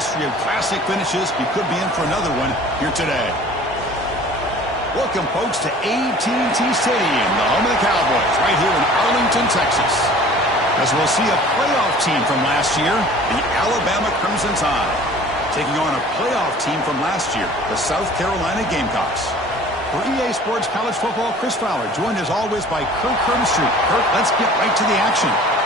history of classic finishes, he could be in for another one here today. Welcome, folks, to AT&T Stadium, the home of the Cowboys, right here in Arlington, Texas. As we'll see a playoff team from last year, the Alabama Crimson Tide, taking on a playoff team from last year, the South Carolina Gamecocks. For EA Sports College Football, Chris Fowler, joined as always by Kirk Herbstreit. Kirk, let's get right to the action.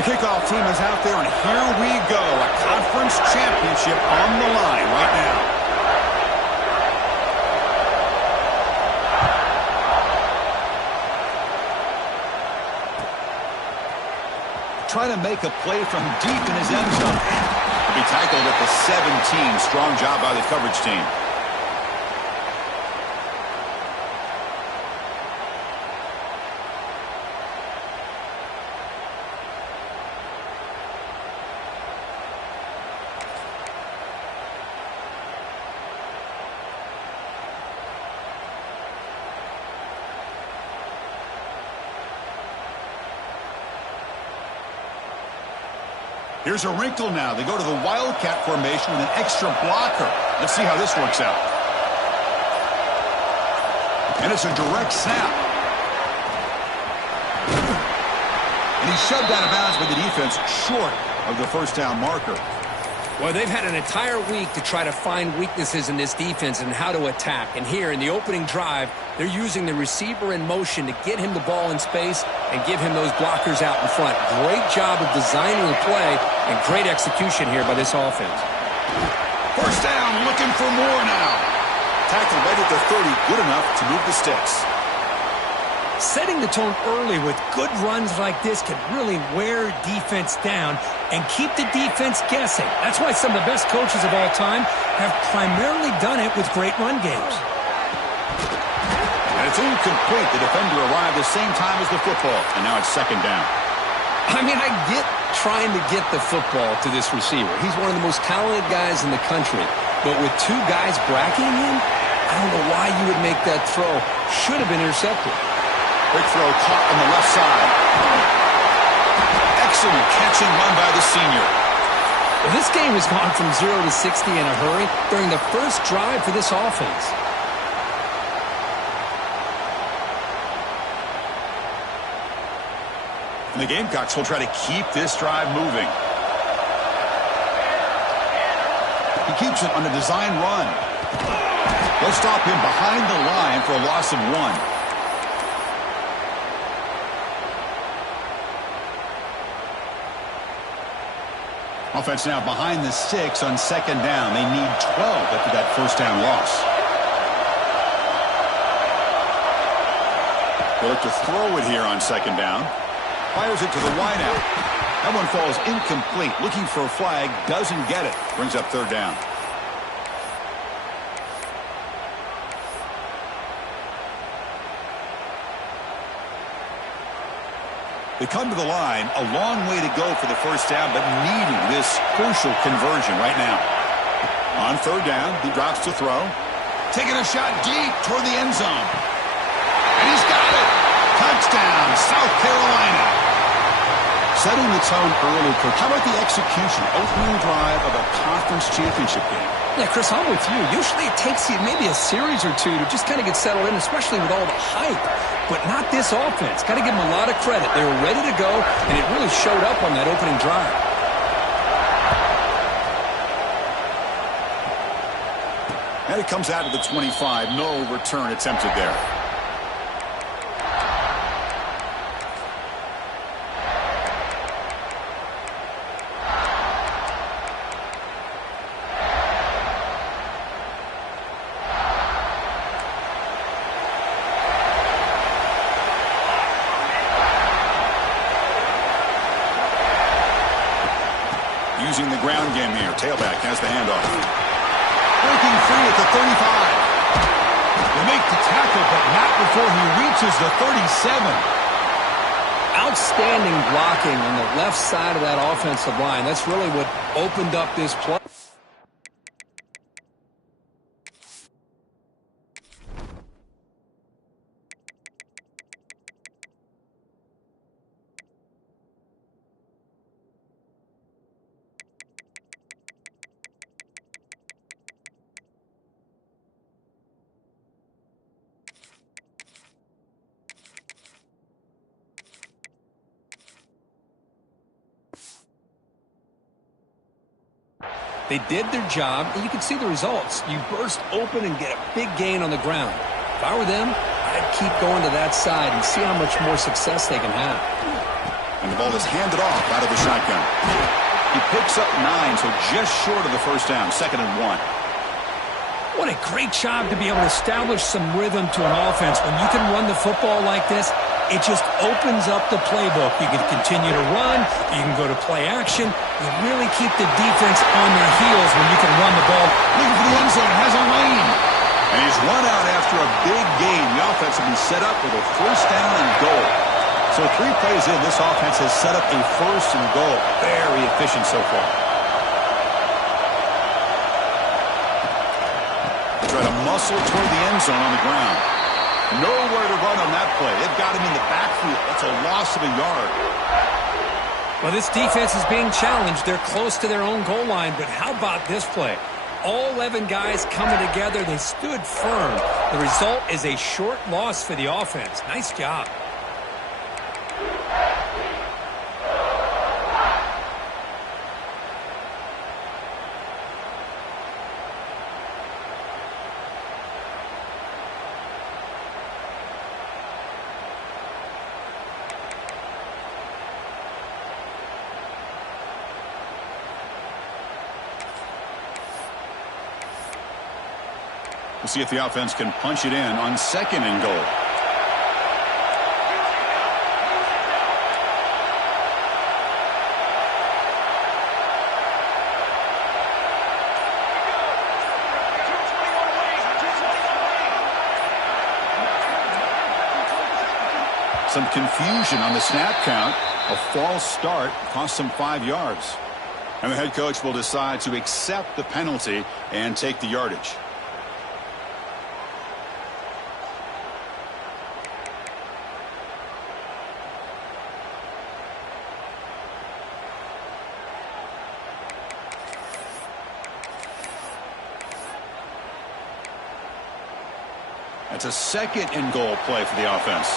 The kickoff team is out there, and here we go. A conference championship on the line right now. Trying to make a play from deep in his end zone. He'll be tackled at the 17. Strong job by the coverage team. Here's a wrinkle now. They go to the Wildcat formation with an extra blocker. Let's see how this works out. And it's a direct snap. And he's shoved out of bounds by the defense short of the first down marker. Well, they've had an entire week to try to find weaknesses in this defense and how to attack. And here in the opening drive, they're using the receiver in motion to get him the ball in space and give him those blockers out in front. Great job of designing the play and great execution here by this offense. First down, looking for more now. Tackle right at the 30, good enough to move the sticks. Setting the tone early with good runs like this can really wear defense down and keep the defense guessing. That's why some of the best coaches of all time have primarily done it with great run games. And it's incomplete. The defender arrived the same time as the football, and now it's second down. I mean, I get trying to get the football to this receiver. He's one of the most talented guys in the country. But with two guys bracketing him, I don't know why you would make that throw. Should have been intercepted. Quick throw caught on the left side. Excellent catch and run by the senior. Well, this game has gone from 0 to 60 in a hurry during the first drive for this offense. And the Gamecocks will try to keep this drive moving. He keeps it on a design run. They'll stop him behind the line for a loss of 1. Offense now behind the 6 on second down. They need 12 after that first down loss. They'll look to throw it here on second down. Fires it to the wideout. That one falls incomplete. Looking for a flag. Doesn't get it. Brings up third down. They come to the line, a long way to go for the first down, but needing this crucial conversion right now. On third down, he drops to throw. Taking a shot deep toward the end zone. And he's got it. Touchdown, South Carolina. Setting the tone early, Kirk. How about the execution, opening drive of a conference championship game? Yeah, Chris, I'm with you. Usually it takes you maybe a series or two to just kind of get settled in, especially with all the hype. But not this offense. Got to give them a lot of credit. They were ready to go, and it really showed up on that opening drive. And it comes out of the 25. No return attempted there. using the ground game here. Tailback has the handoff. Breaking free at the 35. They make the tackle, but not before he reaches the 37. Outstanding blocking on the left side of that offensive line. That's really what opened up this play. They did their job, and you can see the results. You burst open and get a big gain on the ground. If I were them, I'd keep going to that side and see how much more success they can have. And the ball is handed off out of the shotgun. He picks up 9, so just short of the first down, 2nd and 1. What a great job to be able to establish some rhythm to an offense. When you can run the football like this, it just opens up the playbook. You can continue to run. You can go to play action. You really keep the defense on their heels when you can run the ball. Looking for the end zone, has a lane. And he's run out after a big gain. The offense will be set up with a first down and goal. So 3 plays in, this offense has set up a first and goal. Very efficient so far. They try to muscle toward the end zone on the ground. Nowhere to run on that play. They've got him in the backfield. That's a loss of a yard. Well, this defense is being challenged. They're close to their own goal line, but how about this play? All 11 guys coming together. They stood firm. The result is a short loss for the offense. Nice job. We'll see if the offense can punch it in on 2nd and goal. Some confusion on the snap count. A false start cost them 5 yards. And the head coach will decide to accept the penalty and take the yardage. It's a 2nd and goal play for the offense.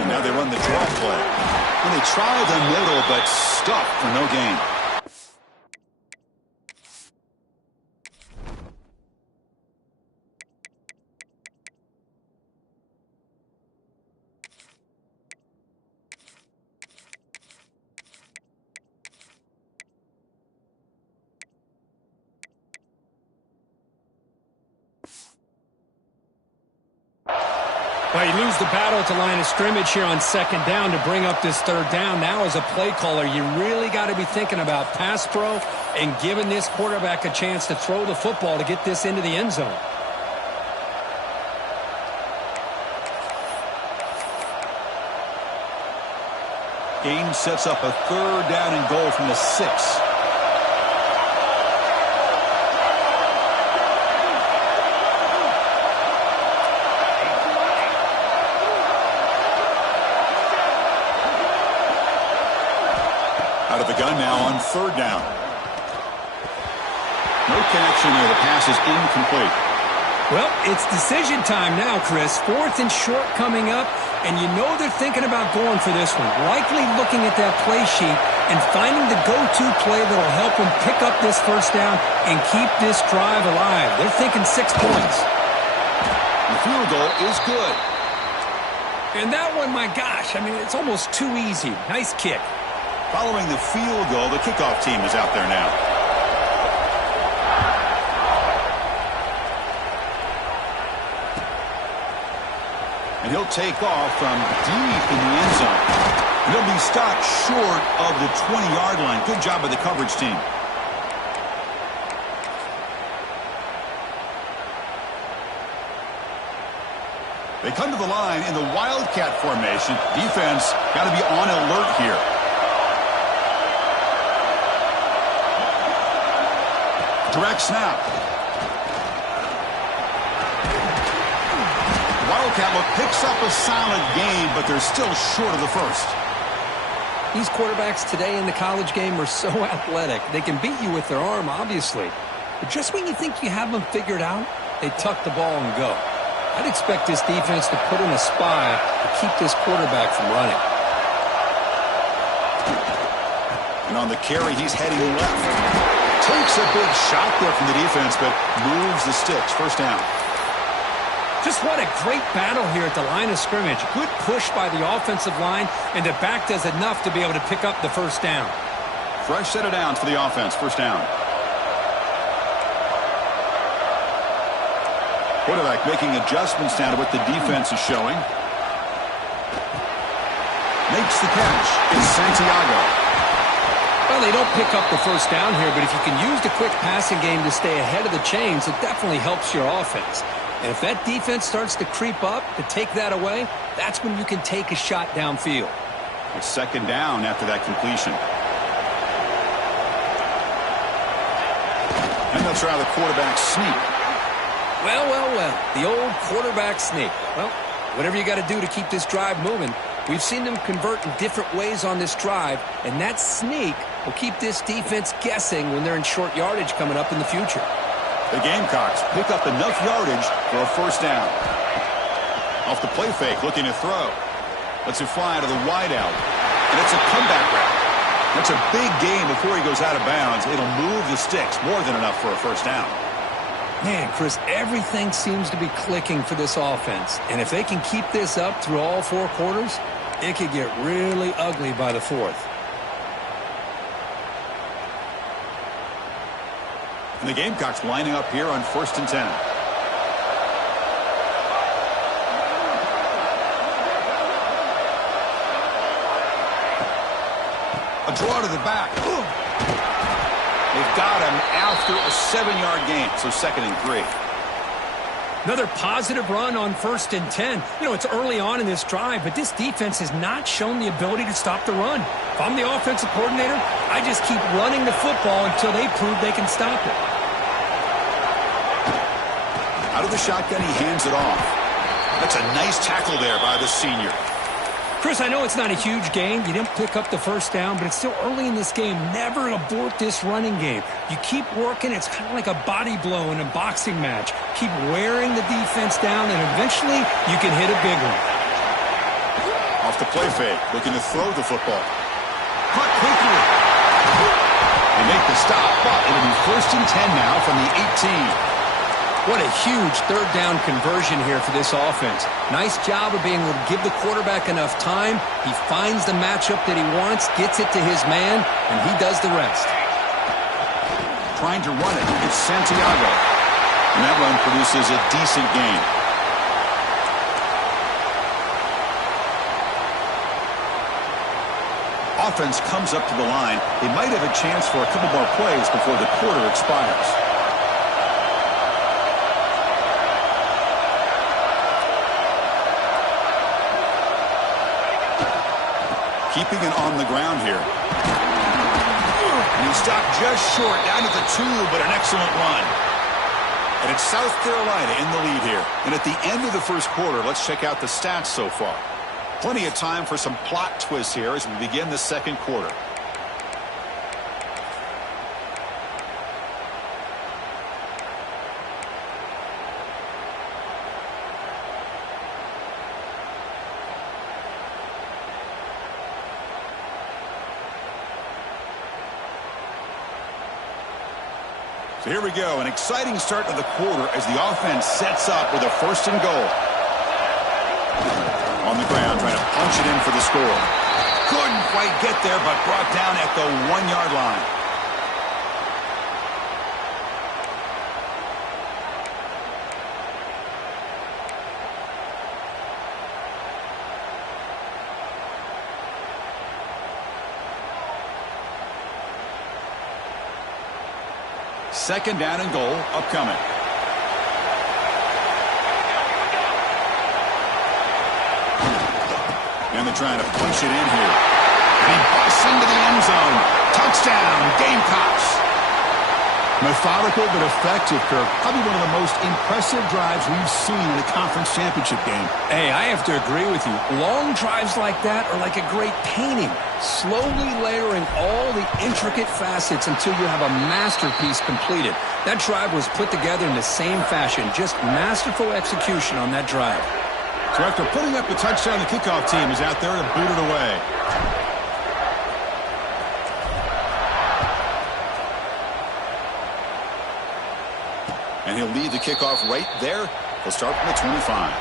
And now they run the draw play. And they try the middle, but stuck for no gain. Well, you lose the battle at the line of scrimmage here on 2nd down to bring up this 3rd down. Now, as a play caller, you really got to be thinking about pass pro and giving this quarterback a chance to throw the football to get this into the end zone. Game sets up a 3rd down and goal from the 6. Out of the gun now on 3rd down. No connection there. The pass is incomplete. Well, it's decision time now, Chris. 4th and short coming up, and you know they're thinking about going for this one. Likely looking at that play sheet and finding the go-to play that will help them pick up this 1st down and keep this drive alive. They're thinking 6 points. The field goal is good. And that one, my gosh, I mean, it's almost too easy. Nice kick. Following the field goal, the kickoff team is out there now. And he'll take off from deep in the end zone. And he'll be stopped short of the 20-yard line. Good job by the coverage team. They come to the line in the Wildcat formation. Defense got to be on alert here. Direct snap. Wildcat look picks up a solid gain, but they're still short of the first. These quarterbacks today in the college game are so athletic. They can beat you with their arm, obviously. But just when you think you have them figured out, they tuck the ball and go. I'd expect this defense to put in a spy to keep this quarterback from running. And on the carry, he's heading left. Takes a big shot there from the defense, but moves the sticks. First down. Just what a great battle here at the line of scrimmage. Good push by the offensive line, and the back does enough to be able to pick up the first down. Fresh set of downs for the offense. First down. Quarterback making adjustments down to what the defense is showing. Makes the catch. It's Santiago. Well, they don't pick up the first down here, but if you can use the quick passing game to stay ahead of the chains, it definitely helps your offense. And if that defense starts to creep up to take that away, that's when you can take a shot downfield. It's second down after that completion. And they'll try the quarterback sneak. Well, the old quarterback sneak. Well, whatever you got to do to keep this drive moving. We've seen them convert in different ways on this drive, and that sneak will keep this defense guessing when they're in short yardage coming up in the future. The Gamecocks pick up enough yardage for a first down. Off the play fake, looking to throw. Lets it fly to the wideout. And it's a comeback route. That's a big gain before he goes out of bounds. It'll move the sticks, more than enough for a first down. Man, Chris, everything seems to be clicking for this offense. And if they can keep this up through all four quarters, it could get really ugly by the fourth. And the Gamecocks lining up here on 1st and 10. A draw to the back. They've got him after a 7-yard gain, so 2nd and 3. Another positive run on 1st and 10. You know, it's early on in this drive, but this defense has not shown the ability to stop the run. If I'm the offensive coordinator, I just keep running the football until they prove they can stop it. Out of the shotgun, he hands it off. That's a nice tackle there by the senior. Chris, I know it's not a huge gain. You didn't pick up the first down, but it's still early in this game. Never abort this running game. You keep working. It's kind of like a body blow in a boxing match. Keep wearing the defense down, and eventually you can hit a big one. Off the play fake, looking to throw the football. Caught quickly. They make the stop, but it'll be 1st and 10 now from the 18. What a huge third down conversion here for this offense. Nice job of being able to give the quarterback enough time. He finds the matchup that he wants, gets it to his man, and he does the rest. Trying to run it. It's Santiago. And that run produces a decent gain. Offense comes up to the line. They might have a chance for a couple more plays before the quarter expires. Keeping it on the ground here. And he stopped just short, down to the 2, but an excellent run. And it's South Carolina in the lead here. And at the end of the first quarter, let's check out the stats so far. Plenty of time for some plot twists here as we begin the second quarter. So here we go, an exciting start to the quarter as the offense sets up with a 1st and goal. On the ground, trying to punch it in for the score. Couldn't quite get there, but brought down at the 1-yard line. Second down and goal upcoming. And they're trying to punch it in here. And he busts into the end zone. Touchdown, Gamecocks. Methodical but effective, Kirk. Probably one of the most impressive drives we've seen in a conference championship game. Hey, I have to agree with you. Long drives like that are like a great painting. Slowly layering all the intricate facets until you have a masterpiece completed. That drive was put together in the same fashion. Just masterful execution on that drive. So after putting up the touchdown, the kickoff team is out there to boot it away. And he'll lead the kickoff right there. He'll start from the 25.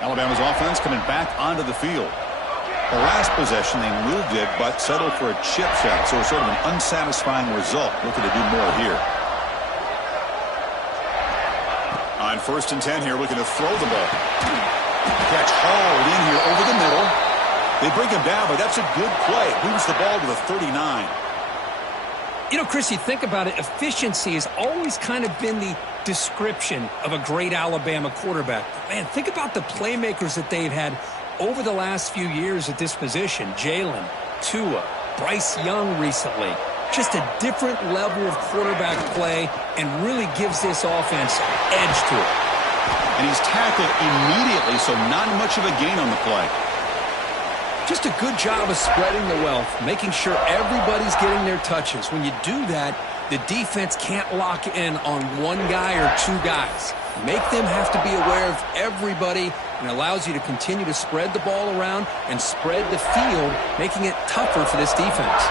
Alabama's offense coming back onto the field. The last possession, they moved it, but settled for a chip shot, so it's sort of an unsatisfying result. Looking to do more here. On 1st and 10 here, looking to throw the ball. Catch hauled in here over the middle. They bring him down, but that's a good play. Moves the ball to the 39. You know, Chris, you think about it, efficiency has always kind of been the description of a great Alabama quarterback. Man, think about the playmakers that they've had over the last few years at this position. Jalen, Tua, Bryce Young recently. Just a different level of quarterback play and really gives this offense edge to it. And he's tackled immediately, so not much of a gain on the play. Just a good job of spreading the wealth, making sure everybody's getting their touches. When you do that, the defense can't lock in on one guy or two guys. Make them have to be aware of everybody, and allows you to continue to spread the ball around and spread the field, making it tougher for this defense.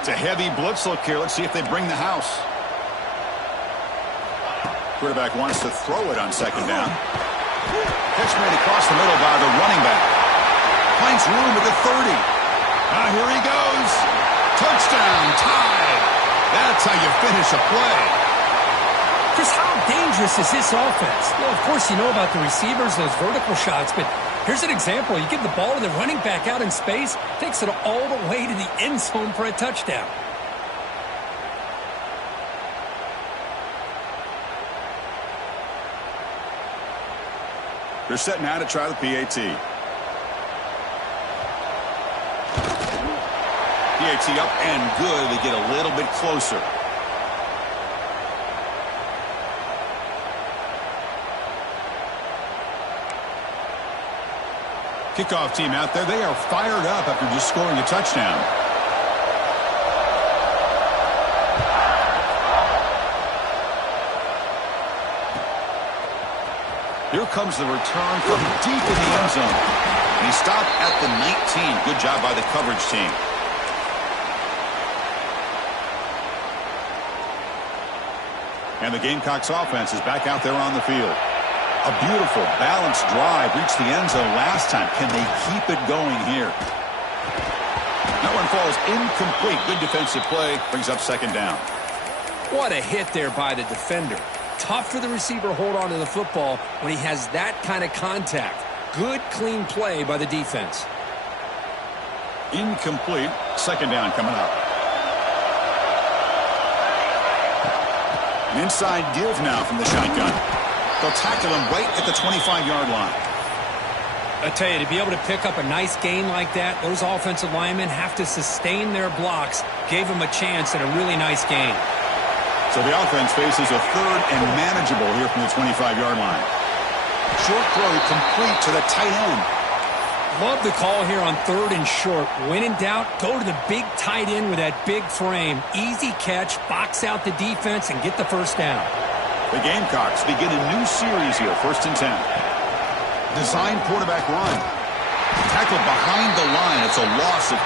It's a heavy blitz look here. Let's see if they bring the house. Quarterback wants to throw it on 2nd down. Pitch made across the middle by the running back. Finds room at the 30. Here he goes. Touchdown, tied. That's how you finish a play. Chris, how dangerous is this offense? Well, of course, you know about the receivers, those vertical shots, but here's an example. You give the ball to the running back out in space, takes it all the way to the end zone for a touchdown. They're setting out to try the PAT. PAT up and good. They get a little bit closer. Kickoff team out there. They are fired up after just scoring a touchdown. Here comes the return from deep in the end zone. And he stopped at the 19. Good job by the coverage team. And the Gamecocks offense is back out there on the field. A beautiful, balanced drive reached the end zone last time. Can they keep it going here? That one falls incomplete. Good defensive play. Brings up 2nd down. What a hit there by the defender. Tough for the receiver to hold on to the football when he has that kind of contact. Good, clean play by the defense. Incomplete. 2nd down coming up. An inside give now from the shotgun. They'll tackle him right at the 25-yard line. I tell you, to be able to pick up a nice gain like that, those offensive linemen have to sustain their blocks. Gave them a chance at a really nice gain. So the offense faces a 3rd and manageable here from the 25-yard line. Short throw complete to the tight end. Love the call here on 3rd and short. When in doubt, go to the big tight end with that big frame. Easy catch, box out the defense, and get the 1st down. The Gamecocks begin a new series here, 1st and 10. Design quarterback run. Tackled behind the line. It's a loss of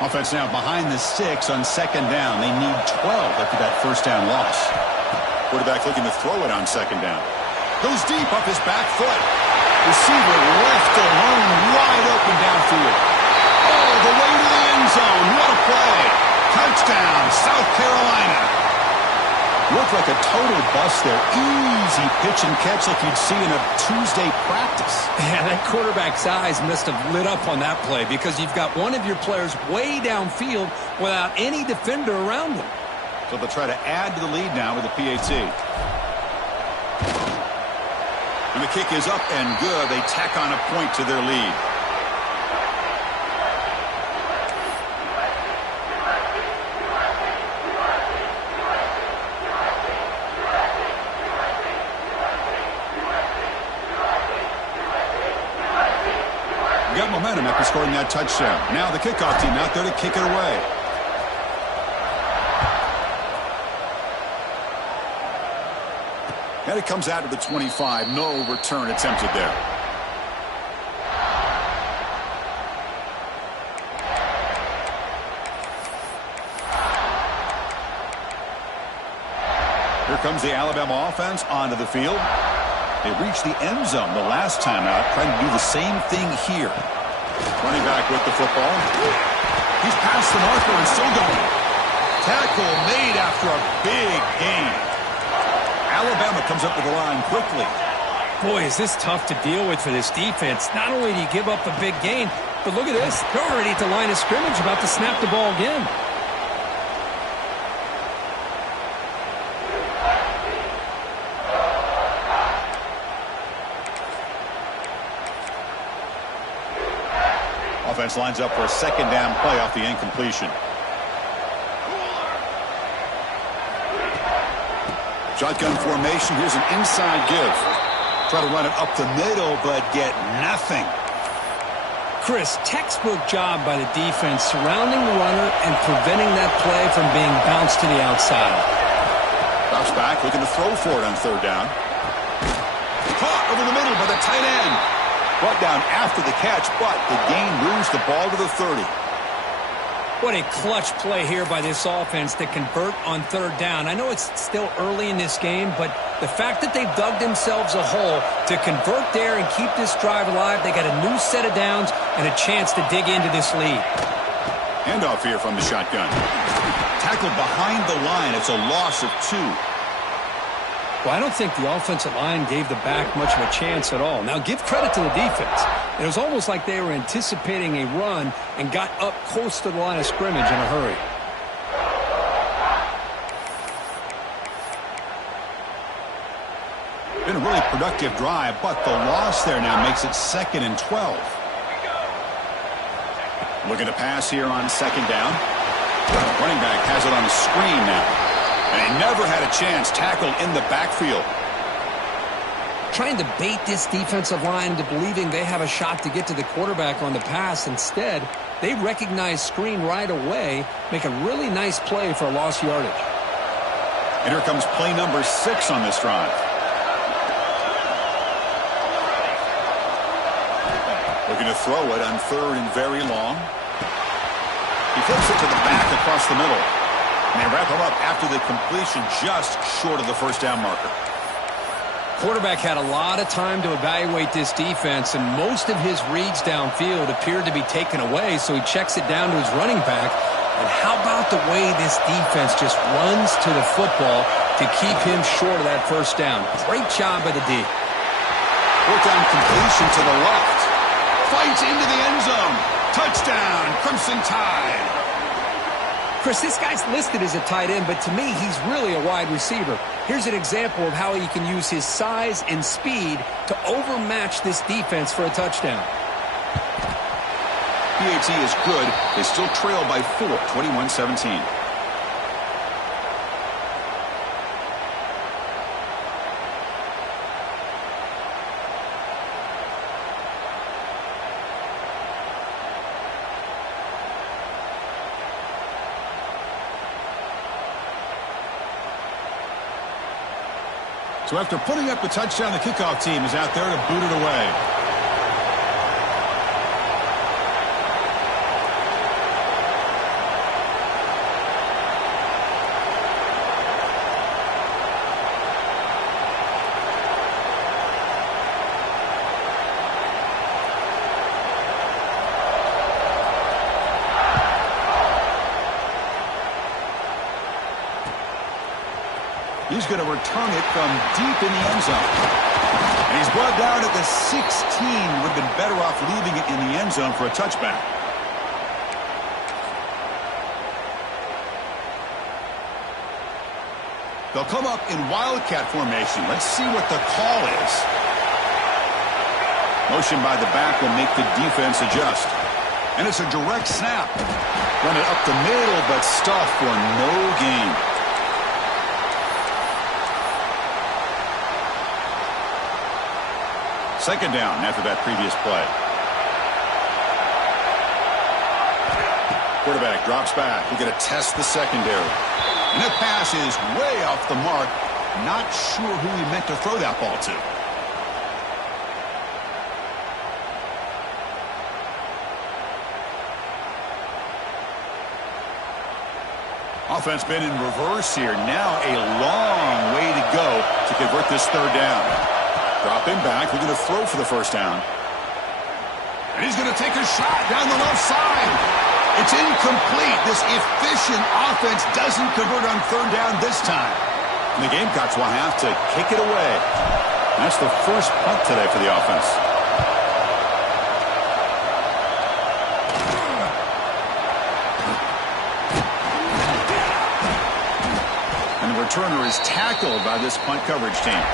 2. Offense now behind the 6 on 2nd down. They need 12 after that 1st down loss. Quarterback looking to throw it on 2nd down. Goes deep off his back foot. Receiver left alone, wide open downfield. Oh, the way to the end zone. What a play. Touchdown, South Carolina. Looked like a total bust there. Easy pitch and catch like you'd see in a Tuesday practice. Yeah, that quarterback's eyes must have lit up on that play because you've got one of your players way downfield without any defender around him. So they'll try to add to the lead now with the PAT. And the kick is up and good. They tack on a point to their lead. Got momentum after scoring that touchdown. Now the kickoff team out there to kick it away. And it comes out to the 25. No return attempted there. Here comes the Alabama offense onto the field. They reached the end zone the last time out, trying to do the same thing here. Running back with the football. He's past the marker and still going. Tackle made after a big gain. Alabama comes up with the line quickly. Boy, is this tough to deal with for this defense. Not only do you give up a big gain, but look at this. They're already at the line of scrimmage, about to snap the ball again. Offense lines up for a second down play off the incompletion. Shotgun formation. Here's an inside give. Try to run it up the middle, but get nothing. Chris, textbook job by the defense surrounding the runner and preventing that play from being bounced to the outside. Drops back, looking to throw for it on third down. Caught over the middle by the tight end. Brought down after the catch, but the gain moves the ball to the 30. What a clutch play here by this offense to convert on third down. I know it's still early in this game, but the fact that they've dug themselves a hole to convert there and keep this drive alive, they got a new set of downs and a chance to dig into this lead. Handoff here from the shotgun. Tackled behind the line. It's a loss of 2. Well, I don't think the offensive line gave the back much of a chance at all. Now, give credit to the defense. It was almost like they were anticipating a run and got up close to the line of scrimmage in a hurry. Been a really productive drive, but the loss there now makes it 2nd and 12. Looking to pass here on second down. Running back has it on the screen now. And he never had a chance, tackled in the backfield. Trying to bait this defensive line into believing they have a shot to get to the quarterback on the pass. Instead, they recognize screen right away, make a really nice play for a lost yardage. And here comes play number 6 on this drive. Looking to throw it on third and very long. He flips it to the back across the middle. And they wrap him up after the completion just short of the first down marker. Quarterback had a lot of time to evaluate this defense, and most of his reads downfield appeared to be taken away, so he checks it down to his running back. And how about the way this defense just runs to the football to keep him short of that first down? Great job by the D. Fourth down completion to the left. Fights into the end zone. Touchdown, Crimson Tide. Chris, this guy's listed as a tight end, but to me, he's really a wide receiver. Here's an example of how he can use his size and speed to overmatch this defense for a touchdown. PAT is good. They still trail by 4, 21-17. So after putting up the touchdown, the kickoff team is out there to boot it away. He's going to return it from deep in the end zone. And he's brought down at the 16. Would have been better off leaving it in the end zone for a touchback. They'll come up in wildcat formation. Let's see what the call is. Motion by the back will make the defense adjust. And it's a direct snap. Run it up the middle, but stuff for no gain. Second down after that previous play. Quarterback drops back. We're going to test the secondary. And that pass is way off the mark. Not sure who he meant to throw that ball to. Offense been in reverse here. Now a long way to go to convert this third down. Drop him back. We're going to throw for the first down. And he's going to take a shot down the left side. It's incomplete. This efficient offense doesn't convert on third down this time. And the Gamecocks will have to kick it away. That's the first punt today for the offense. And the returner is tackled by this punt coverage team.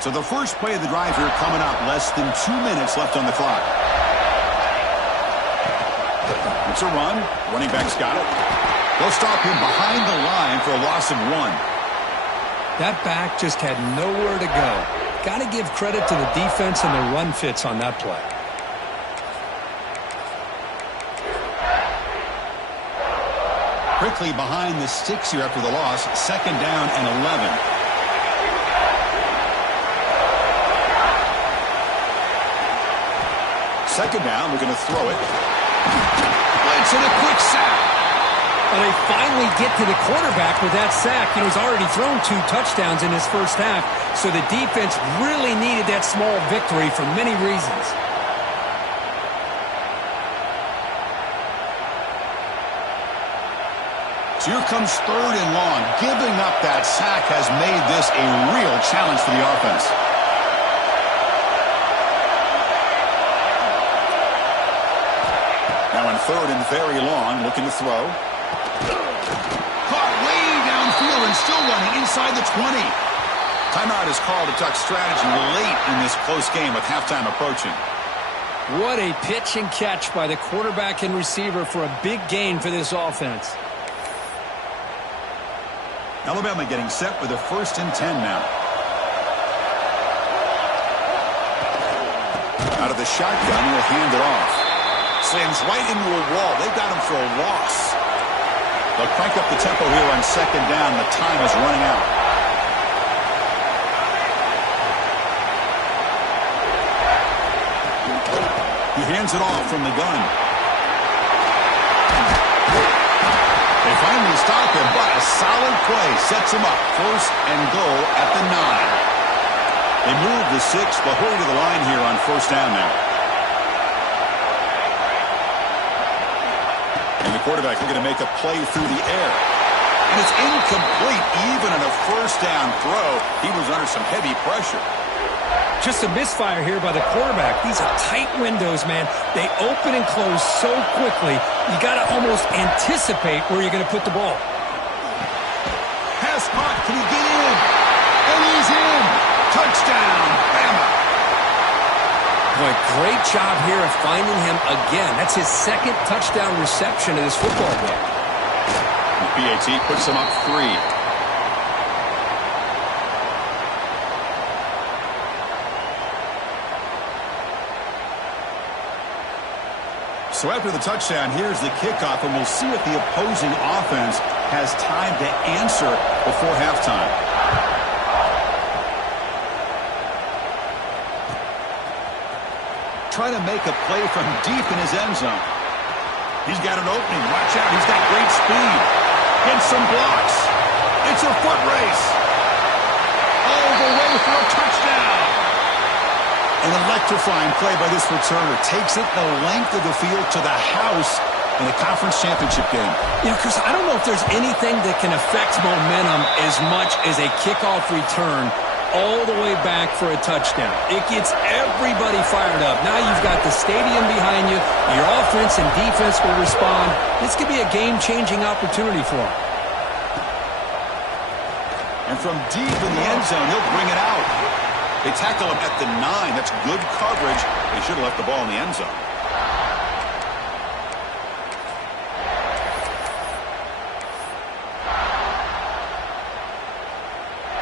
So the first play of the drive here coming up. Less than 2 minutes left on the clock. It's a run. Running back's got it. They'll stop him behind the line for a loss of 1. That back just had nowhere to go. Got to give credit to the defense and the run fits on that play. Quickly behind the sticks here after the loss. Second down and 11. Second down, we're going to throw it. Blitz and a quick sack. Well, they finally get to the quarterback with that sack. You know, he's already thrown 2 touchdowns in his first half, so the defense really needed that small victory for many reasons. So here comes third and long. Giving up that sack has made this a real challenge for the offense. Now in third and very long, looking to throw. Caught way downfield and still running inside the 20. Timeout is called to talk strategy late in this close game with halftime approaching. What a pitch and catch by the quarterback and receiver for a big gain for this offense. Alabama getting set with a 1st and 10 now. Out of the shotgun, he'll hand it off. Slams right into a wall. They've got him for a loss. They'll crank up the tempo here on second down. The time is running out. He hands it off from the gun. They finally stop him, but a solid play sets him up. 1st and goal at the 9. They move the 6. They'll hurry to the line here on 1st down now. And the quarterback looking to make a play through the air. And it's incomplete. Even in a 1st down throw, he was under some heavy pressure. Just a misfire here by the quarterback. These are tight windows, man. They open and close so quickly, you got to almost anticipate where you're going to put the ball. Pass caught. Can he get in? And he's in. Touchdown, Bama. Boy, great job here of finding him again. That's his 2nd touchdown reception of this football game. BAT puts him up 3. So after the touchdown, here's the kickoff, and we'll see if the opposing offense has time to answer before halftime. Trying to make a play from deep in his end zone. He's got an opening. Watch out. He's got great speed. Gets some blocks. It's a foot race. All the way for a touchdown. An electrifying play by this returner. Takes it the length of the field to the house in a conference championship game. You know, Chris, I don't know if there's anything that can affect momentum as much as a kickoff return all the way back for a touchdown. It gets everybody fired up. Now you've got the stadium behind you. Your offense and defense will respond. This could be a game-changing opportunity for them. And from deep in the end zone, he'll bring it out. They tackle him at the 9. That's good coverage. They should have left the ball in the end zone.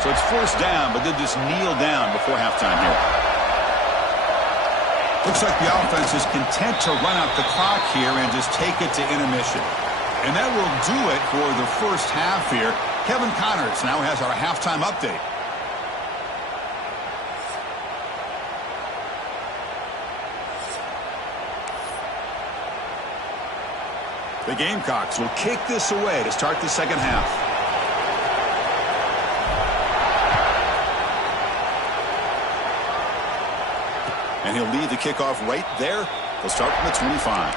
So it's first down, but they'll just kneel down before halftime here. Looks like the offense is content to run out the clock here and just take it to intermission. And that will do it for the first half here. Kevin Connors now has our halftime update. The Gamecocks will kick this away to start the second half. And he'll lead the kickoff right there. They'll start from the 25.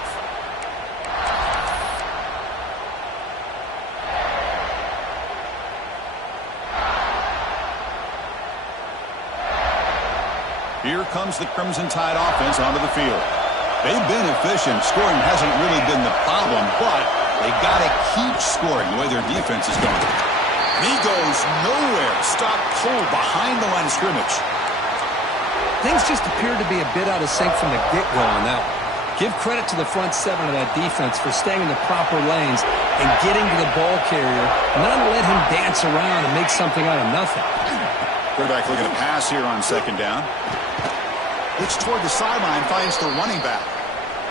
Here comes the Crimson Tide offense onto the field. They've been efficient. Scoring hasn't really been the problem, but they got to keep scoring the way their defense is going. And he goes nowhere. Stop cold behind the line of scrimmage. Things just appear to be a bit out of sync from the get-go on that one. Give credit to the front seven of that defense for staying in the proper lanes and getting to the ball carrier, not let him dance around and make something out of nothing. Quarterback looking to pass here on second down. Looks toward the sideline, finds the running back.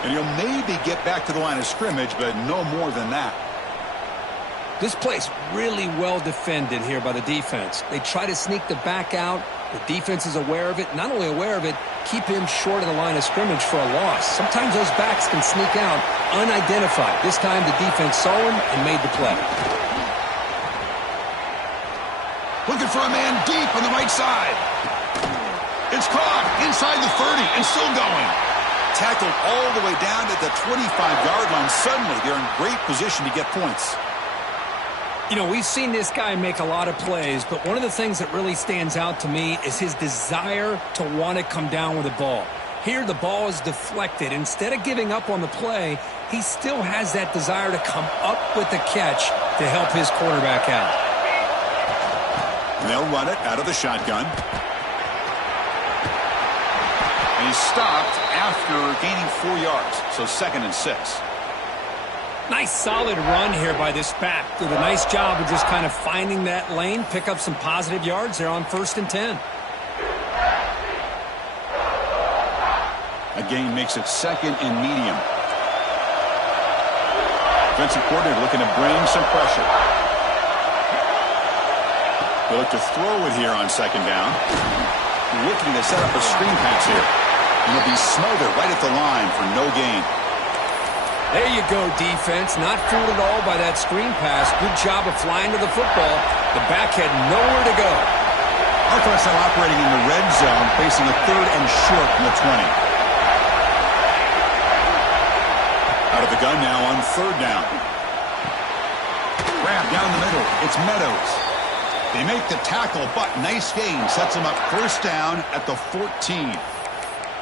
And he'll maybe get back to the line of scrimmage, but no more than that. This play's really well defended here by the defense. They try to sneak the back out. The defense is aware of it. Not only aware of it, keep him short of the line of scrimmage for a loss. Sometimes those backs can sneak out unidentified. This time the defense saw him and made the play. Looking for a man deep on the right side. It's caught inside the 30 and still going. Tackled all the way down at the 25-yard line. Suddenly, they're in great position to get points. You know, we've seen this guy make a lot of plays, but one of the things that really stands out to me is his desire to want to come down with the ball. Here, the ball is deflected. Instead of giving up on the play, he still has that desire to come up with the catch to help his quarterback out. And they'll run it out of the shotgun. And he's stopped after gaining 4 yards, so 2nd and 6. Nice solid run here by this back. Did a nice job of just kind of finding that lane, pick up some positive yards there on 1st and 10. A gain makes it 2nd and medium. Defensive coordinator looking to bring some pressure. They look to throw it here on 2nd down. Looking to set up a screen pass here. And he'll be smothered right at the line for no gain. There you go, defense. Not fooled at all by that screen pass. Good job of flying to the football. The back had nowhere to go. Offense now operating in the red zone, facing a 3rd and short from the 20. Out of the gun now on 3rd down. Grab down the middle. It's Meadows. They make the tackle, but nice gain. Sets them up 1st down at the 14.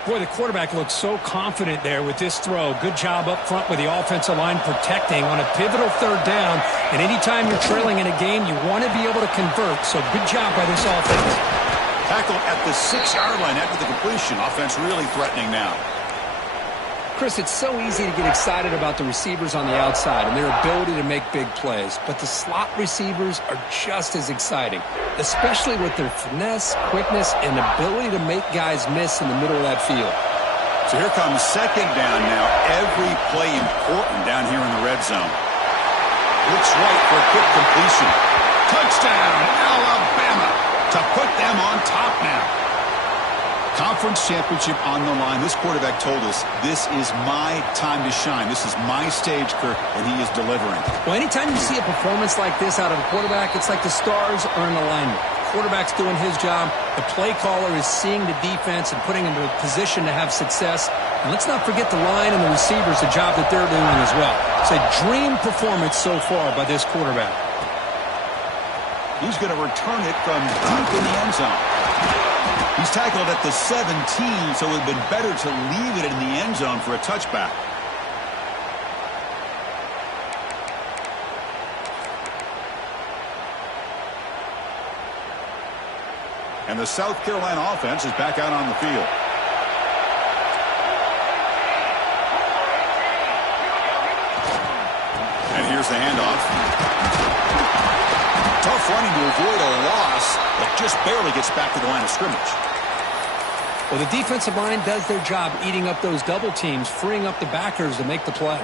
Boy, the quarterback looks so confident there with this throw. Good job up front with the offensive line protecting on a pivotal 3rd down. And anytime you're trailing in a game, you want to be able to convert. So good job by this offense. Tackled at the 6-yard line after the completion. Offense really threatening now. Chris, it's so easy to get excited about the receivers on the outside and their ability to make big plays. But the slot receivers are just as exciting, especially with their finesse, quickness, and ability to make guys miss in the middle of that field. So here comes 2nd down now. Every play important down here in the red zone. Looks right for a quick completion. Touchdown, Alabama, to put them on top now. Conference championship on the line. This quarterback told us, this is my time to shine. This is my stage, Kirk, and he is delivering. Well, anytime you see a performance like this out of a quarterback, it's like the stars are in alignment. quarterback's doing his job. The play caller is seeing the defense and putting him in a position to have success. And let's not forget the line and the receivers, the job that they're doing as well. It's a dream performance so far by this quarterback. He's going to return it from deep in the end zone. He's tackled at the 17, so it would have been better to leave it in the end zone for a touchback. And the South Carolina offense is back out on the field. And here's the handoff. Tough running to avoid a loss, but just barely gets back to the line of scrimmage. Well, the defensive line does their job eating up those double teams, freeing up the backers to make the play.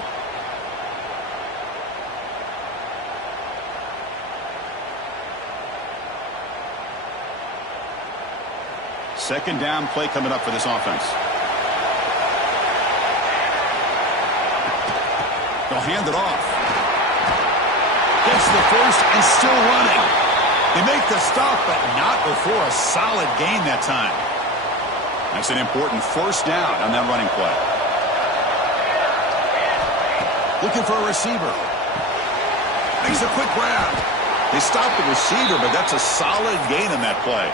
Second down play coming up for this offense. They'll hand it off. Gets the first and still running. They make the stop, but not before a solid gain that time. That's an important first down on that running play. Looking for a receiver. Makes a quick grab. They stop the receiver, but that's a solid gain on that play.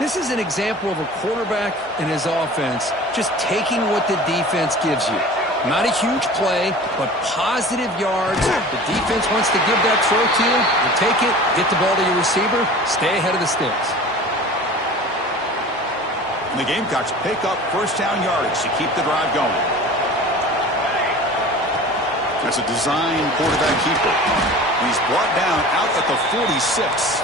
This is an example of a quarterback and his offense just taking what the defense gives you. Not a huge play, but positive yards. The defense wants to give that throw to you. You take it, get the ball to your receiver, stay ahead of the sticks. And the Gamecocks pick up first down yardage to keep the drive going. That's a design quarterback keeper. He's brought down out at the 46.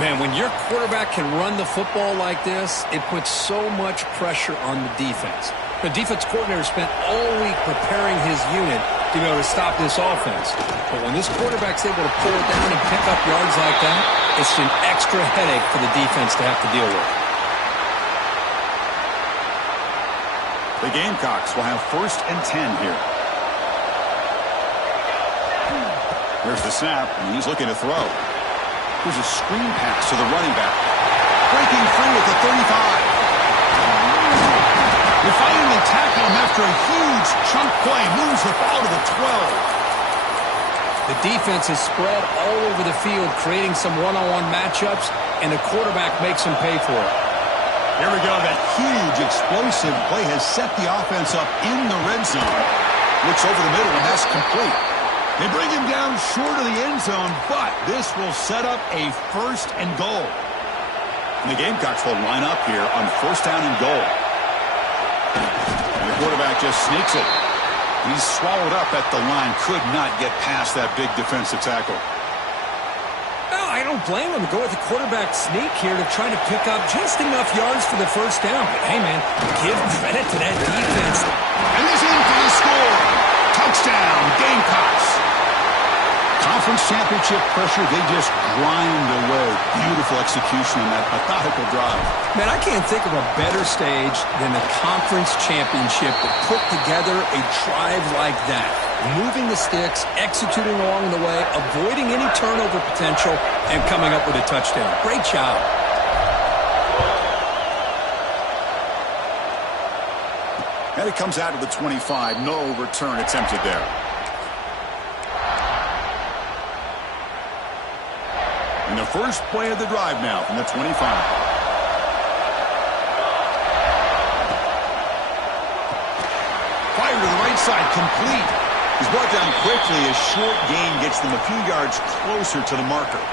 Man, when your quarterback can run the football like this, it puts so much pressure on the defense. The defense coordinator spent all week preparing his unit to be able to stop this offense. But when this quarterback's able to pull it down and pick up yards like that, it's an extra headache for the defense to have to deal with. The Gamecocks will have first and 10 here. Here's the snap, and he's looking to throw. Here's a screen pass to the running back. Breaking free at the 35. They finally tackle him after a huge chunk play. Moves the ball to the 12. The defense is spread all over the field, creating some one-on-one matchups, and the quarterback makes them pay for it. Here we go. That huge explosive play has set the offense up in the red zone. Looks over the middle, and that's complete. They bring him down short of the end zone, but this will set up a first and goal. And the Gamecocks will line up here on first down and goal. And the quarterback just sneaks it. He's swallowed up at the line. Could not get past that big defensive tackle. Well, I don't blame him to go with the quarterback sneak here to try to pick up just enough yards for the first down. But hey, man, give credit to that defense. And he's in for the score. Touchdown, Gamecocks. Conference championship pressure, they just grind away. Beautiful execution on that methodical drive. Man, I can't think of a better stage than the conference championship to put together a drive like that. Moving the sticks, executing along the way, avoiding any turnover potential, and coming up with a touchdown. Great job. And it comes out of the 25. No return attempted there. And the first play of the drive now from the 25. Fire to the right side, complete. He's brought down quickly. A short gain gets them a few yards closer to the marker.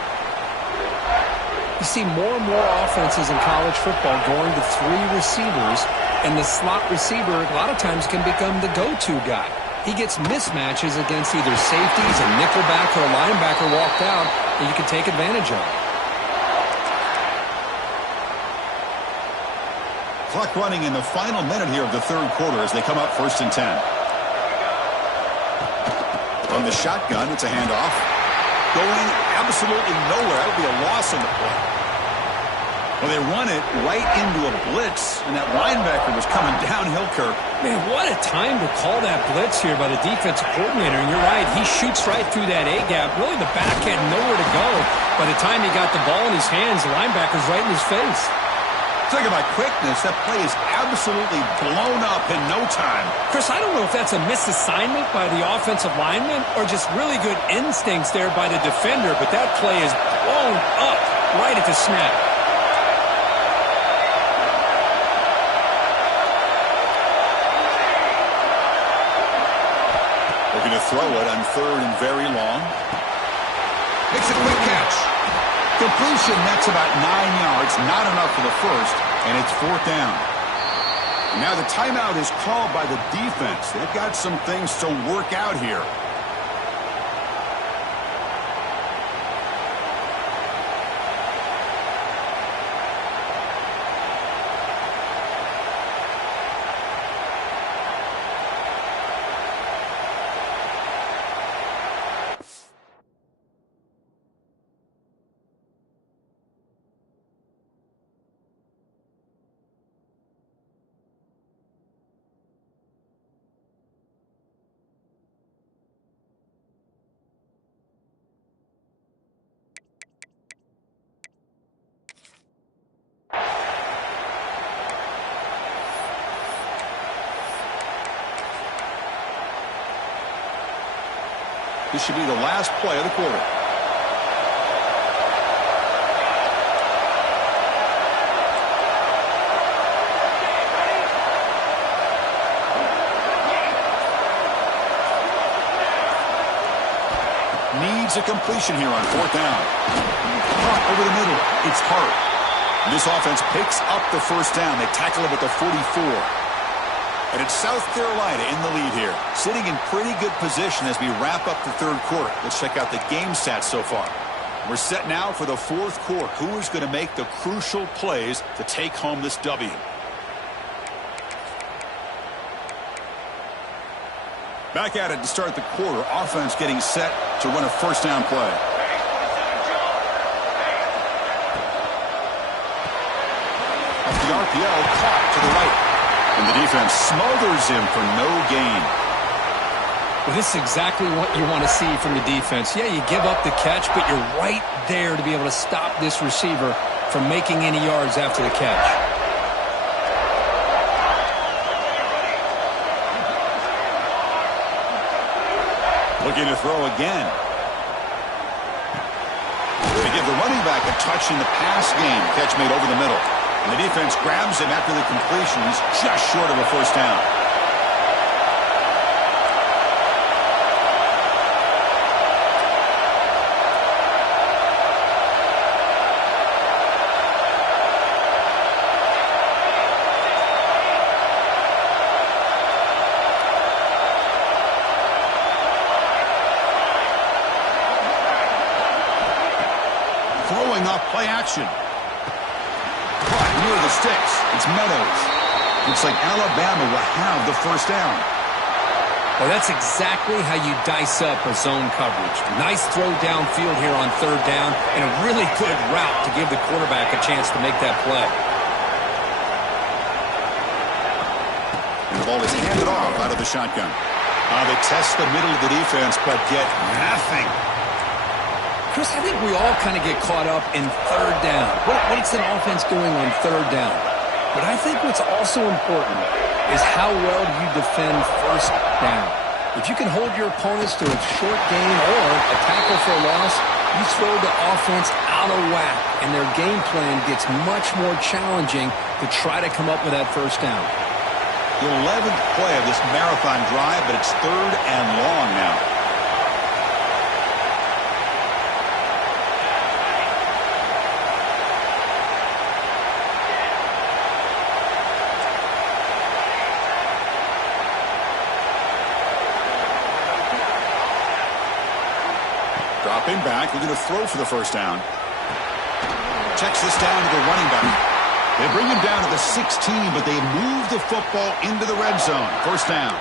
You see more and more offenses in college football going to three receivers, and the slot receiver a lot of times can become the go-to guy. He gets mismatches against either safeties, a nickelback, or a linebacker walked out that you can take advantage of. Clock running in the final minute here of the third quarter as they come up first and 10. From the shotgun, it's a handoff. Going absolutely nowhere. That would be a loss on the play. Well, they run it right into a blitz, and that linebacker was coming downhill, Kirk. Man, what a time to call that blitz here by the defensive coordinator. And you're right, he shoots right through that A-gap. Really, the back had nowhere to go. By the time he got the ball in his hands, the linebacker's right in his face. Talk about quickness. That play is absolutely blown up in no time. Chris, I don't know if that's a misassignment by the offensive lineman or just really good instincts there by the defender, but that play is blown up right at the snap. Looking to throw it on 3rd and very long. Makes a quick catch. Completion, that's about 9 yards. Not enough for the first, and it's 4th down. And now the timeout is called by the defense. They've got some things to work out here. This should be the last play of the quarter. Needs a completion here on 4th down. Caught over the middle. It's Hart. And this offense picks up the first down. They tackle him at the 44. And it's South Carolina in the lead here, sitting in pretty good position as we wrap up the 3rd quarter. Let's check out the game stats so far. We're set now for the 4th quarter. Who is going to make the crucial plays to take home this W? Back at it to start the quarter. Offense getting set to run a first down play. Off the RPO, caught to the right. And the defense smothers him for no gain. Well, this is exactly what you want to see from the defense. Yeah, you give up the catch, but you're right there to be able to stop this receiver from making any yards after the catch. Looking to throw again. They give the running back a touch in the pass game. Catch made over the middle. And the defense grabs him after the completion. He's just short of a first down. Throwing up play action. Near the sticks. It's Meadows. Looks like Alabama will have the first down. Well, that's exactly how you dice up a zone coverage. Nice throw downfield here on 3rd down, and a really good route to give the quarterback a chance to make that play. And the ball is handed off out of the shotgun. They test the middle of the defense, but get nothing. Chris, I think we all kind of get caught up in 3rd down. What's an offense doing on 3rd down? But I think what's also important is how well you defend 1st down. If you can hold your opponents to a short gain or a tackle for a loss, you throw the offense out of whack, and their game plan gets much more challenging to try to come up with that first down. The 11th play of this marathon drive, but it's 3rd and long now. Dropping back, looking to throw for the first down. Checks this down to the running back. They bring him down to the 16, but they move the football into the red zone. First down.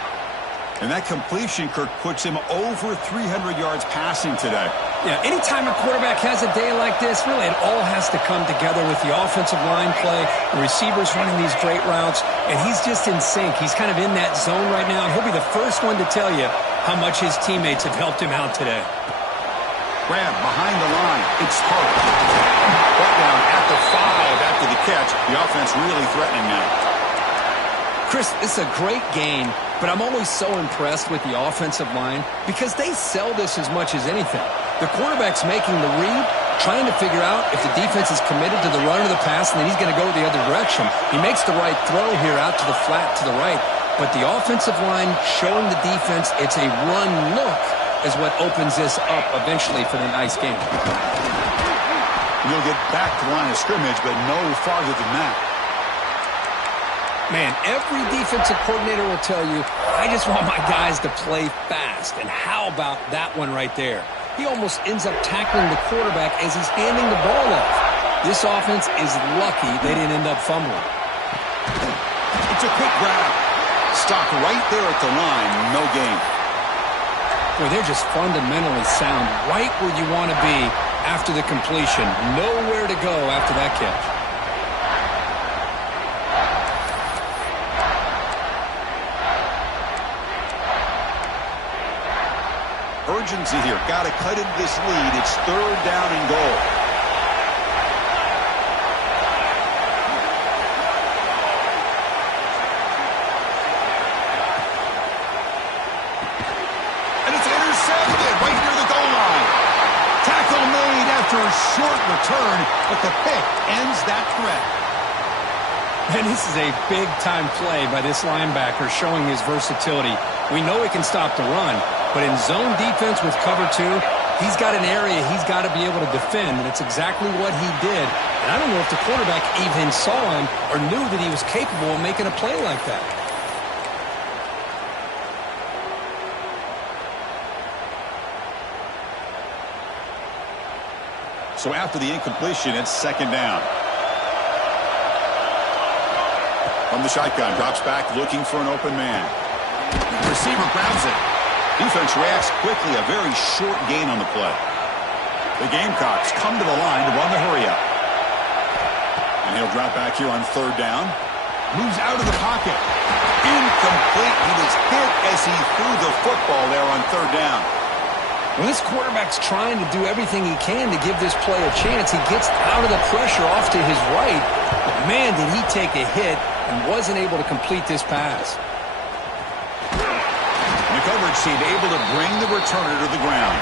And that completion, Kirk, puts him over 300 yards passing today. Yeah, anytime a quarterback has a day like this, really it all has to come together with the offensive line play, the receivers running these great routes, and he's just in sync. He's kind of in that zone right now, and he'll be the first one to tell you how much his teammates have helped him out today. Grab behind the line. It's Hart. Brought down at the 5 after the catch. The offense really threatening now. Chris, this is a great game, but I'm always so impressed with the offensive line because they sell this as much as anything. The quarterback's making the read, trying to figure out if the defense is committed to the run or the pass, and then he's going to go the other direction. He makes the right throw here out to the flat to the right, but the offensive line showing the defense it's a run look is what opens this up eventually for the nice game. You'll get back to the line of scrimmage, but no farther than that. Man, every defensive coordinator will tell you, I just want my guys to play fast. And how about that one right there? He almost ends up tackling the quarterback as he's handing the ball off. This offense is lucky they didn't end up fumbling. It's a quick grab. Stop right there at the line. No gain. Boy, they're just fundamentally sound right where you want to be after the completion. Nowhere to go after that catch. Urgency here. Got to cut into this lead. It's 3rd down and goal. And it's intercepted right near the goal line. Tackle made after a short return, but the pick ends that threat. And this is a big-time play by this linebacker showing his versatility. We know he can stop the run, but in zone defense with cover 2, he's got an area he's got to be able to defend, and it's exactly what he did. And I don't know if the quarterback even saw him or knew that he was capable of making a play like that. So after the incompletion, it's 2nd down. From the shotgun, drops back looking for an open man. Receiver grabs it. Defense reacts quickly. A very short gain on the play. The Gamecocks come to the line to run the hurry up. And he'll drop back here on 3rd down. Moves out of the pocket. Incomplete. He was hit as he threw the football there on 3rd down. Well, this quarterback's trying to do everything he can to give this play a chance. He gets out of the pressure off to his right. But man, did he take a hit and wasn't able to complete this pass. The coverage team able to bring the returner to the ground.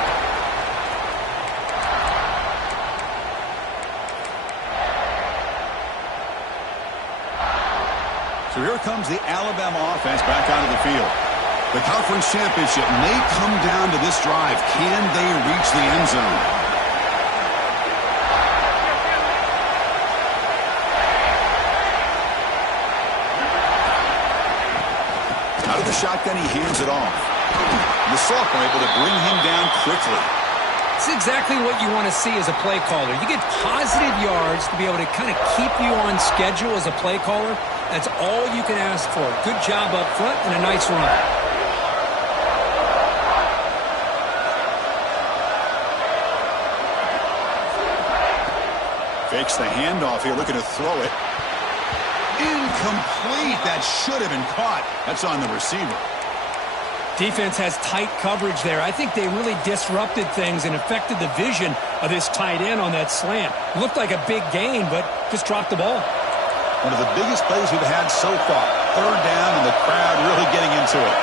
So here comes the Alabama offense back out of the field. The conference championship may come down to this drive. Can they reach the end zone? Out of the shotgun, he hands it off. The sophomore able to bring him down quickly. It's exactly what you want to see as a play caller. You get positive yards to be able to kind of keep you on schedule as a play caller. That's all you can ask for. Good job up front and a nice run. Fakes the handoff here, looking to throw it. Incomplete. That should have been caught. That's on the receiver. Defense has tight coverage there. I think they really disrupted things and affected the vision of this tight end on that slant. Looked like a big gain, but just dropped the ball. One of the biggest plays we've had so far. 3rd down, and the crowd really getting into it.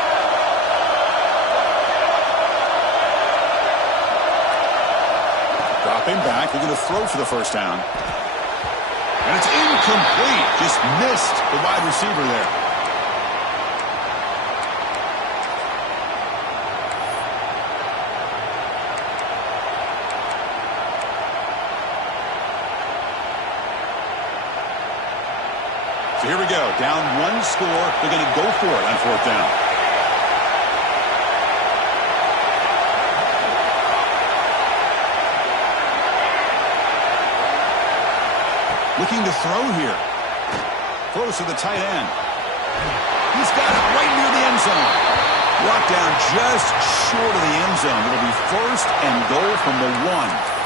Dropping back, looking to throw for the 1st down. And it's incomplete. Just missed the wide receiver there. So here we go. Down 1 score. They're going to go for it on 4th down. Looking to throw here. Throws to the tight end. He's got it right near the end zone. Brought down just short of the end zone. It'll be 1st and goal from the 1.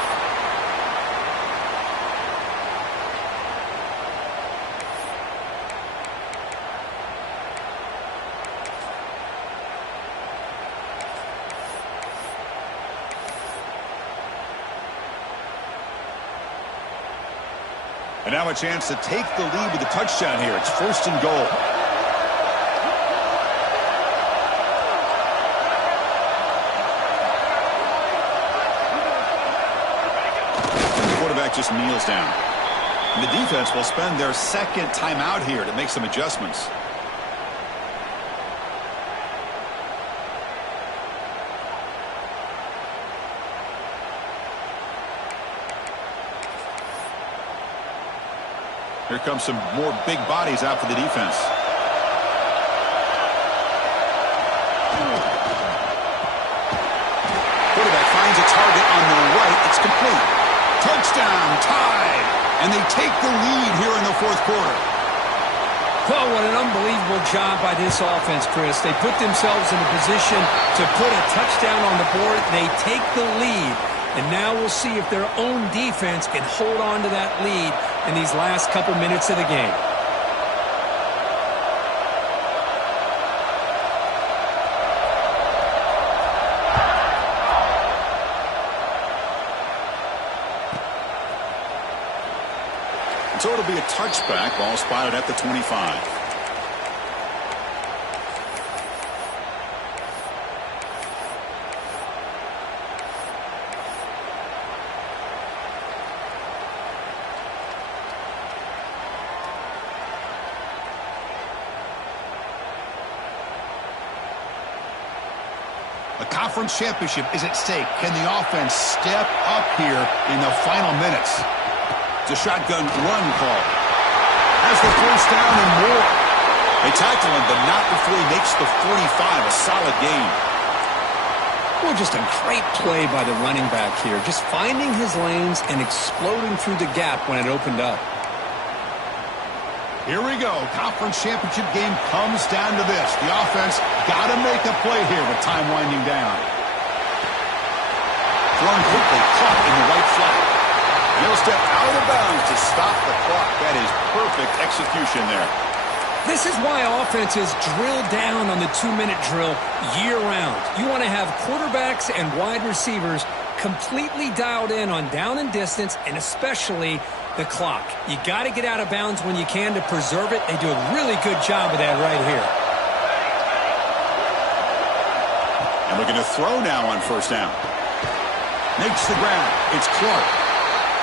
And now a chance to take the lead with a touchdown here. It's 1st and goal. And the quarterback just kneels down. And the defense will spend their 2nd timeout here to make some adjustments. Here comes some more big bodies out for the defense. Quarterback finds a target on the right. It's complete. Touchdown, tied. And they take the lead here in the 4th quarter. Well, what an unbelievable job by this offense, Chris. They put themselves in a position to put a touchdown on the board. They take the lead. And now we'll see if their own defense can hold on to that lead in these last couple minutes of the game. So it'll be a touchback. Ball spotted at the 25. A conference championship is at stake. Can the offense step up here in the final minutes? It's a shotgun run call. Has the 1st down and more. They tackle him, but not before he makes the 45. A solid gain. Well, just a great play by the running back here. Just finding his lanes and exploding through the gap when it opened up. Here we go. Conference championship game comes down to this. The offense got to make a play here with time winding down. Thrown quickly, caught in the right flat. He'll step out of bounds to stop the clock. That is perfect execution there. This is why offenses drill down on the 2-minute drill year-round. You want to have quarterbacks and wide receivers completely dialed in on down and distance, and especially the clock. You got to get out of bounds when you can to preserve it. They do a really good job of that right here. And looking to throw now on 1st down. Makes the ground. It's Clark.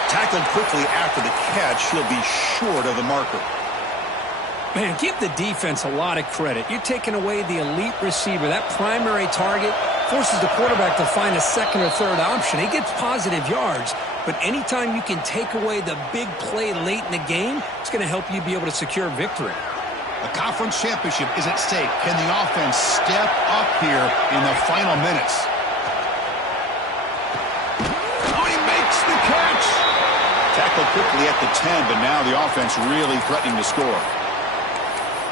Tackled quickly after the catch. He'll be short of the marker. Man, give the defense a lot of credit. You're taking away the elite receiver. That primary target forces the quarterback to find a 2nd or 3rd option. He gets positive yards, but anytime you can take away the big play late in the game, it's going to help you be able to secure victory. A conference championship is at stake. Can the offense step up here in the final minutes? Oh, he makes the catch! Tackled quickly at the 10, but now the offense really threatening to score.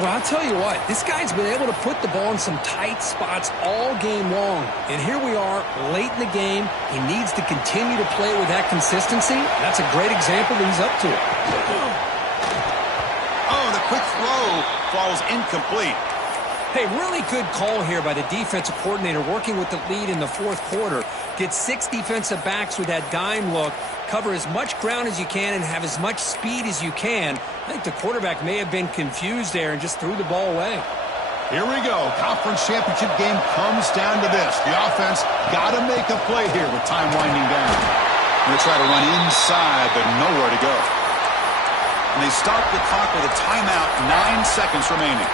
Well, I'll tell you what, this guy's been able to put the ball in some tight spots all game long. And here we are, late in the game. He needs to continue to play with that consistency. That's a great example that he's up to it. Oh, the quick throw falls incomplete. Hey, really good call here by the defensive coordinator working with the lead in the 4th quarter. Get 6 defensive backs with that dime look. Cover as much ground as you can and have as much speed as you can. I think the quarterback may have been confused there and just threw the ball away. Here we go. Conference championship game comes down to this. The offense got to make a play here with time winding down. Going to try to run inside, but nowhere to go. And they stop the clock with a timeout, 9 seconds remaining.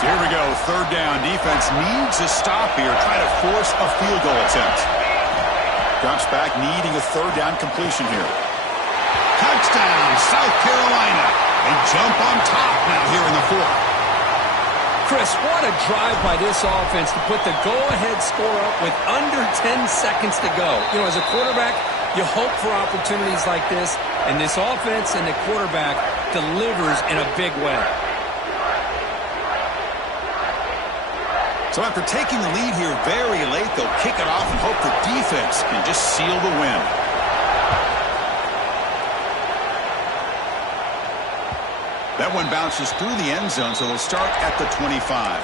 So here we go. 3rd down. Defense needs a stop here. Try to force a field goal attempt. Drops back, needing a 3rd down completion here. Touchdown, South Carolina. They jump on top now here in the 4th. Chris, what a drive by this offense to put the go-ahead score up with under 10 seconds to go. You know, as a quarterback, you hope for opportunities like this, and this offense and the quarterback delivers in a big way. So after taking the lead here very late, they'll kick it off and hope the defense can just seal the win. That one bounces through the end zone, so they'll start at the 25.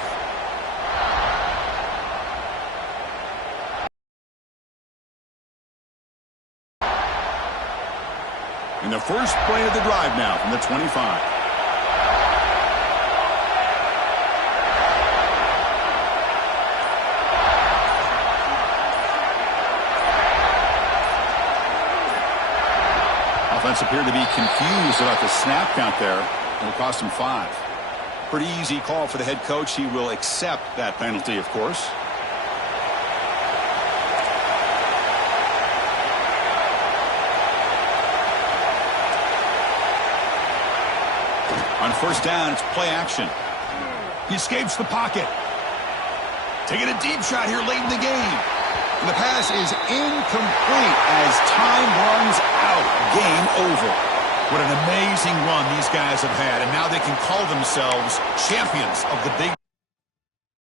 In the first play of the drive now from the 25. Offense appeared to be confused about the snap count there. It'll cost him 5. Pretty easy call for the head coach. He will accept that penalty, of course. On first down, it's play action. He escapes the pocket. Taking a deep shot here late in the game. And the pass is incomplete as time runs out. Game over. What an amazing run these guys have had, and now they can call themselves champions of the Big